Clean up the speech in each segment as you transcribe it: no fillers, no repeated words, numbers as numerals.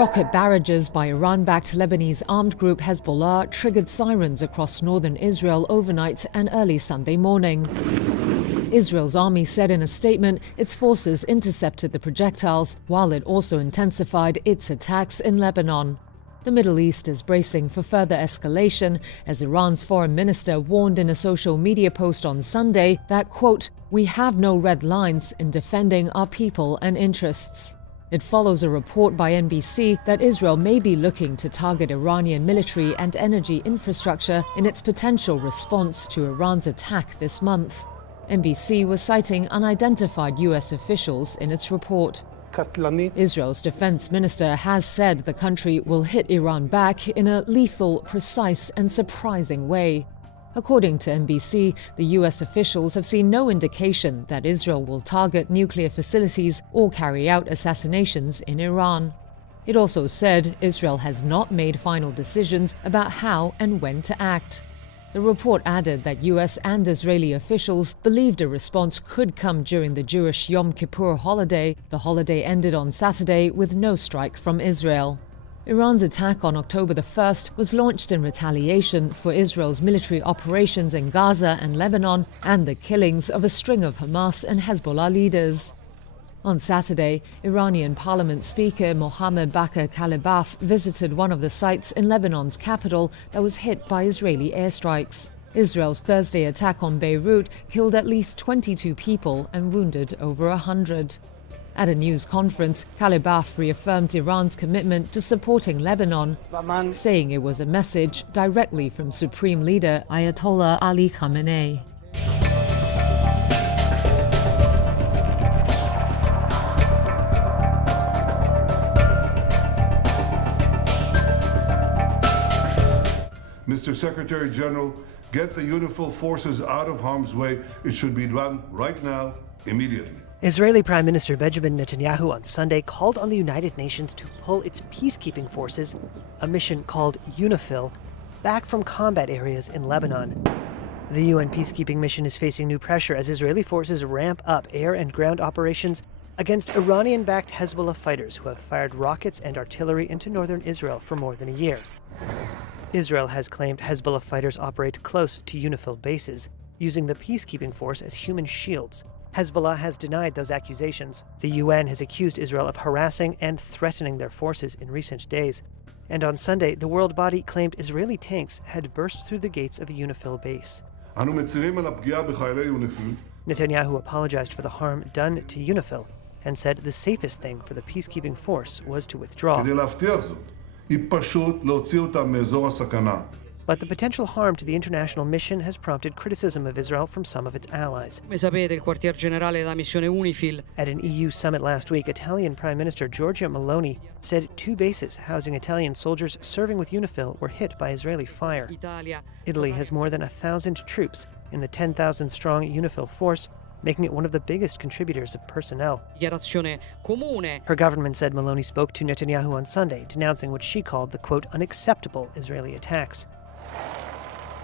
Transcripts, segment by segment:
Rocket barrages by Iran-backed Lebanese armed group Hezbollah triggered sirens across northern Israel overnight and early Sunday morning. Israel's army said in a statement its forces intercepted the projectiles, while it also intensified its attacks in Lebanon. The Middle East is bracing for further escalation, as Iran's foreign minister warned in a social media post on Sunday that, quote, "We have no red lines in defending our people and interests." It follows a report by NBC that Israel may be looking to target Iranian military and energy infrastructure in its potential response to Iran's attack this month. NBC was citing unidentified U.S. officials in its report. Israel's defense minister has said the country will hit Iran back in a lethal, precise and surprising way. According to NBC, the U.S. officials have seen no indication that Israel will target nuclear facilities or carry out assassinations in Iran. It also said Israel has not made final decisions about how and when to act. The report added that U.S. and Israeli officials believed a response could come during the Jewish Yom Kippur holiday. The holiday ended on Saturday with no strike from Israel. Iran's attack on October the 1st was launched in retaliation for Israel's military operations in Gaza and Lebanon and the killings of a string of Hamas and Hezbollah leaders. On Saturday, Iranian Parliament Speaker Mohammad Bakr Kalibaf visited one of the sites in Lebanon's capital that was hit by Israeli airstrikes. Israel's Thursday attack on Beirut killed at least 22 people and wounded over 100. At a news conference, Kalibaf reaffirmed Iran's commitment to supporting Lebanon, saying it was a message directly from Supreme Leader Ayatollah Ali Khamenei. Mr. Secretary General, get the UNIFIL forces out of harm's way. It should be done right now, immediately. Israeli Prime Minister Benjamin Netanyahu on Sunday called on the United Nations to pull its peacekeeping forces, a mission called UNIFIL, back from combat areas in Lebanon. The UN peacekeeping mission is facing new pressure as Israeli forces ramp up air and ground operations against Iranian-backed Hezbollah fighters who have fired rockets and artillery into northern Israel for more than a year. Israel has claimed Hezbollah fighters operate close to UNIFIL bases, using the peacekeeping force as human shields. Hezbollah has denied those accusations. The UN has accused Israel of harassing and threatening their forces in recent days. And on Sunday, the world body claimed Israeli tanks had burst through the gates of a UNIFIL base. Netanyahu apologized for the harm done to UNIFIL and said the safest thing for the peacekeeping force was to withdraw. But the potential harm to the international mission has prompted criticism of Israel from some of its allies. At an EU summit last week, Italian Prime Minister Giorgia Meloni said 2 bases housing Italian soldiers serving with UNIFIL were hit by Israeli fire. Italy has more than 1,000 troops in the 10,000-strong UNIFIL force, making it one of the biggest contributors of personnel. Her government said Meloni spoke to Netanyahu on Sunday, denouncing what she called the, quote, unacceptable Israeli attacks.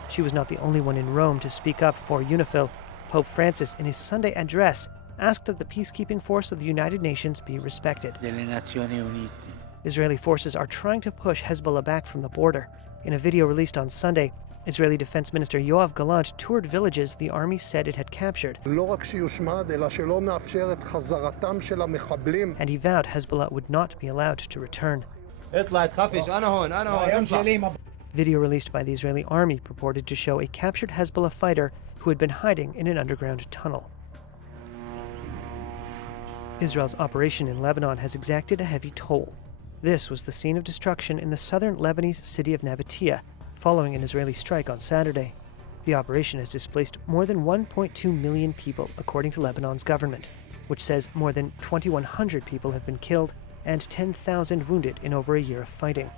She was not the only one in Rome to speak up for UNIFIL. Pope Francis, in his Sunday address, asked that the peacekeeping force of the United Nations be respected. Israeli forces are trying to push Hezbollah back from the border. In a video released on Sunday, Israeli Defense Minister Yoav Gallant toured villages the army said it had captured. And he vowed Hezbollah would not be allowed to return. Video released by the Israeli army purported to show a captured Hezbollah fighter who had been hiding in an underground tunnel. Israel's operation in Lebanon has exacted a heavy toll. This was the scene of destruction in the southern Lebanese city of Nabatea, following an Israeli strike on Saturday. The operation has displaced more than 1.2 million people, according to Lebanon's government, which says more than 2,100 people have been killed and 10,000 wounded in over a year of fighting.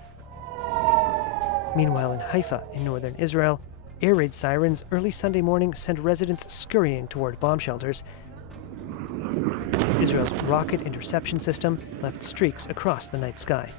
Meanwhile, in Haifa, in northern Israel, air raid sirens early Sunday morning sent residents scurrying toward bomb shelters. Israel's rocket interception system left streaks across the night sky.